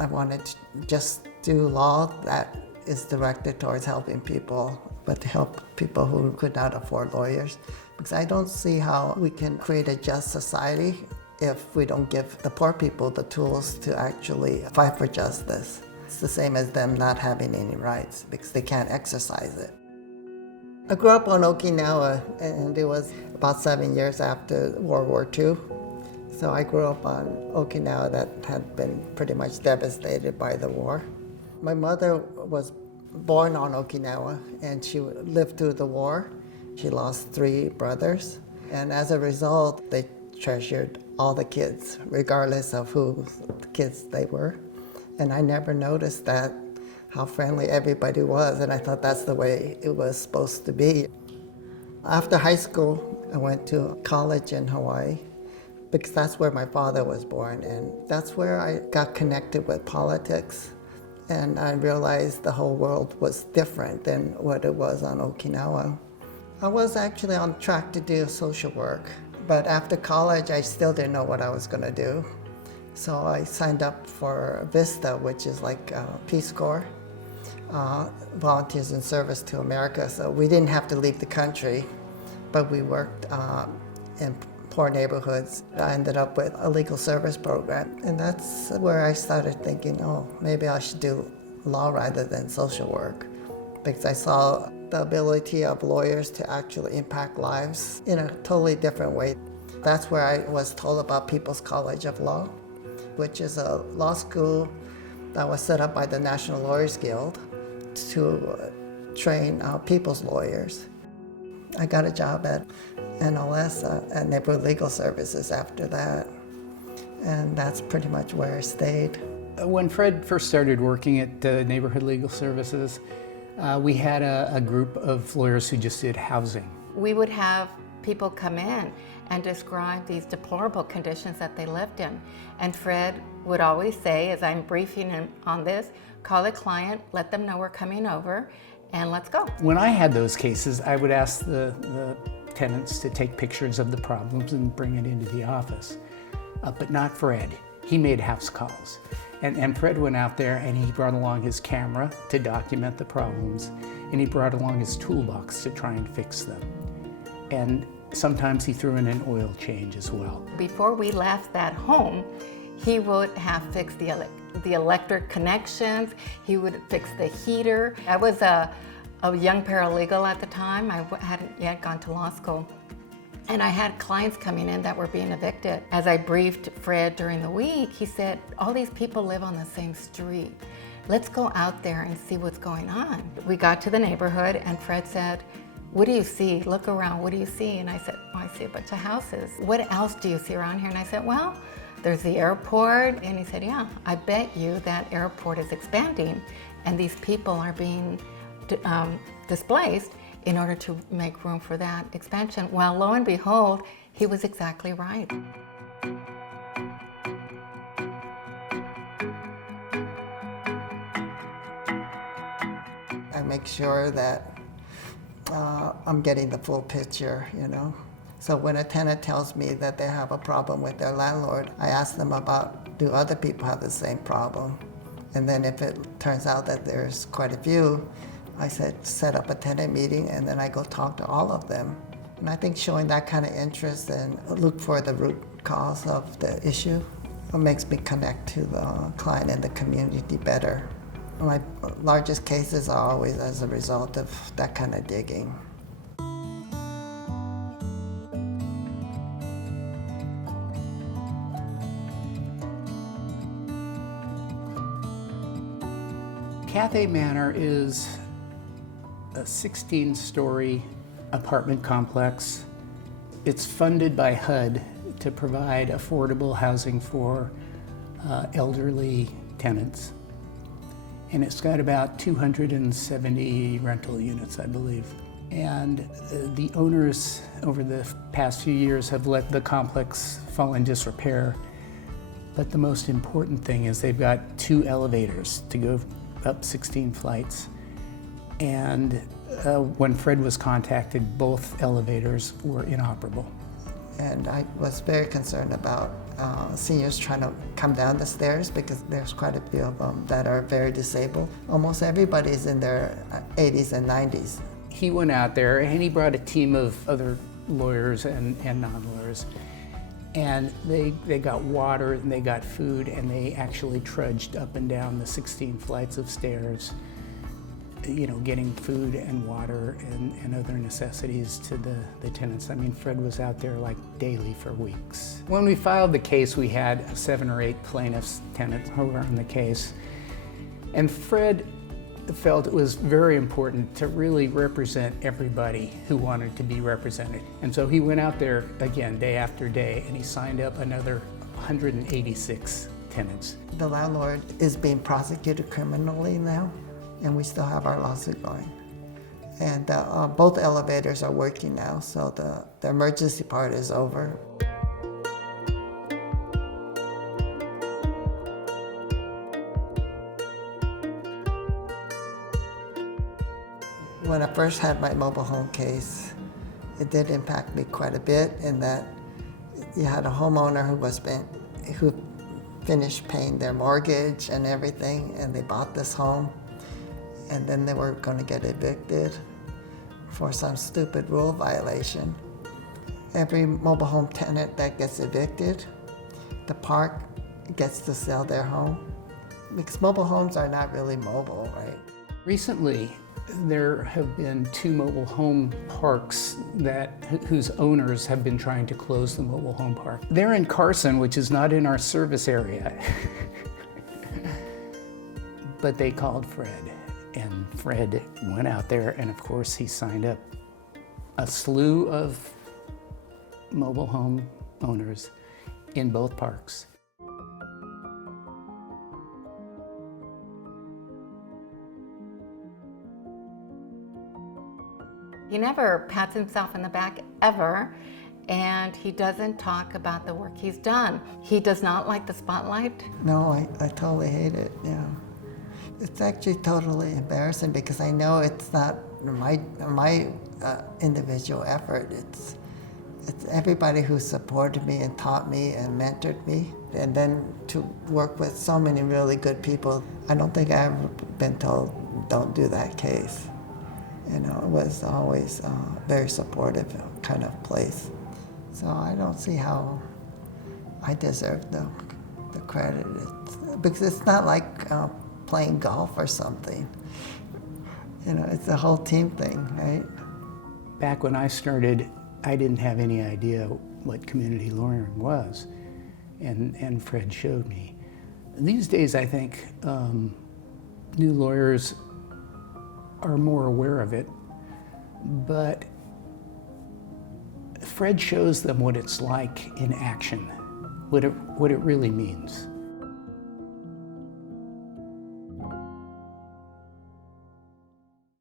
I wanted to just do law that is directed towards helping people, but to help people who could not afford lawyers. Because I don't see how we can create a just society if we don't give the poor people the tools to actually fight for justice. It's the same as them not having any rights because they can't exercise it. I grew up on Okinawa, and it was about 7 years after World War II. So I grew up on Okinawa that had been pretty much devastated by the war. My mother was born on Okinawa, and she lived through the war. She lost 3 brothers, and as a result, they treasured all the kids, regardless of whose kids they were. And I never noticed that, how friendly everybody was, and I thought that's the way it was supposed to be. After high school, I went to college in Hawaii, because that's where my father was born, and that's where I got connected with politics. And I realized the whole world was different than what it was on Okinawa. I was actually on track to do social work, but after college, I still didn't know what I was going to do. So I signed up for VISTA, which is like Peace Corps, Volunteers in Service to America. So we didn't have to leave the country, but we worked in poor neighborhoods. I ended up with a legal service program, and that's where I started thinking, oh, maybe I should do law rather than social work, because I saw the ability of lawyers to actually impact lives in a totally different way. That's where I was told about People's College of Law, which is a law school that was set up by the National Lawyers Guild to train people's lawyers. I got a job at NLS, at Neighborhood Legal Services after that, and that's pretty much where I stayed. When Fred first started working at Neighborhood Legal Services, we had a group of lawyers who just did housing. We would have people come in and describe these deplorable conditions that they lived in. And Fred would always say, as I'm briefing him on this, call a client, let them know we're coming over, and let's go. When I had those cases, I would ask the tenants to take pictures of the problems and bring it into the office. But not Fred. He made house calls. And Fred went out there and he brought along his camera to document the problems, and he brought along his toolbox to try and fix them. And sometimes he threw in an oil change as well. Before we left that home, he would have fixed the electric connections, he would fix the heater. I was a young paralegal at the time. I hadn't yet gone to law school. And I had clients coming in that were being evicted. As I briefed Fred during the week, he said, all these people live on the same street. Let's go out there and see what's going on. We got to the neighborhood and Fred said, what do you see? Look around, what do you see? And I said, well, I see a bunch of houses. What else do you see around here? And I said, well, there's the airport. And he said, yeah, I bet you that airport is expanding and these people are being displaced in order to make room for that expansion. Well, lo and behold, he was exactly right. I make sure that I'm getting the full picture, you know. So when a tenant tells me that they have a problem with their landlord, I ask them about, do other people have the same problem? And then if it turns out that there's quite a few, I said, set up a tenant meeting, and then I go talk to all of them. And I think showing that kind of interest and look for the root cause of the issue makes me connect to the client and the community better. My largest cases are always as a result of that kind of digging. Cathay Manor is a 16-story apartment complex. It's funded by HUD to provide affordable housing for elderly tenants. And it's got about 270 rental units, I believe. And the owners over the past few years have let the complex fall in disrepair. But the most important thing is they've got 2 elevators to go up 16 flights. And when Fred was contacted, both elevators were inoperable. And I was very concerned about seniors trying to come down the stairs because there's quite a few of them that are very disabled. Almost everybody's in their 80s and 90s. He went out there and he brought a team of other lawyers and non-lawyers. And they got water and they got food and they actually trudged up and down the 16 flights of stairs, you know, getting food and water and other necessities to the tenants. I mean, Fred was out there like daily for weeks. When we filed the case, we had 7 or 8 plaintiffs, tenants who were on the case. And Fred felt it was very important to really represent everybody who wanted to be represented. And so he went out there again, day after day, and he signed up another 186 tenants. The landlord is being prosecuted criminally now, and we still have our lawsuit going. And both elevators are working now, so the emergency part is over. When I first had my mobile home case, it did impact me quite a bit in that you had a homeowner who finished paying their mortgage and everything, and they bought this home, and then they were going to get evicted for some stupid rule violation. Every mobile home tenant that gets evicted, the park gets to sell their home, because mobile homes are not really mobile, right? Recently, there have been 2 mobile home parks whose owners have been trying to close the mobile home park. They're in Carson, which is not in our service area. But they called Fred, and Fred went out there, and of course he signed up a slew of mobile home owners in both parks. He never pats himself in the back, ever, and he doesn't talk about the work he's done. He does not like the spotlight. No, I totally hate it, yeah. It's actually totally embarrassing because I know it's not my individual effort. It's everybody who supported me and taught me and mentored me. And then to work with so many really good people, I don't think I've ever been told, don't do that case. You know, it was always a very supportive kind of place. So I don't see how I deserve the credit. Because it's not like playing golf or something. You know, it's a whole team thing, right? Back when I started, I didn't have any idea what community lawyering was, and Fred showed me. These days, I think new lawyers are more aware of it, but Fred shows them what it's like in action, what it really means.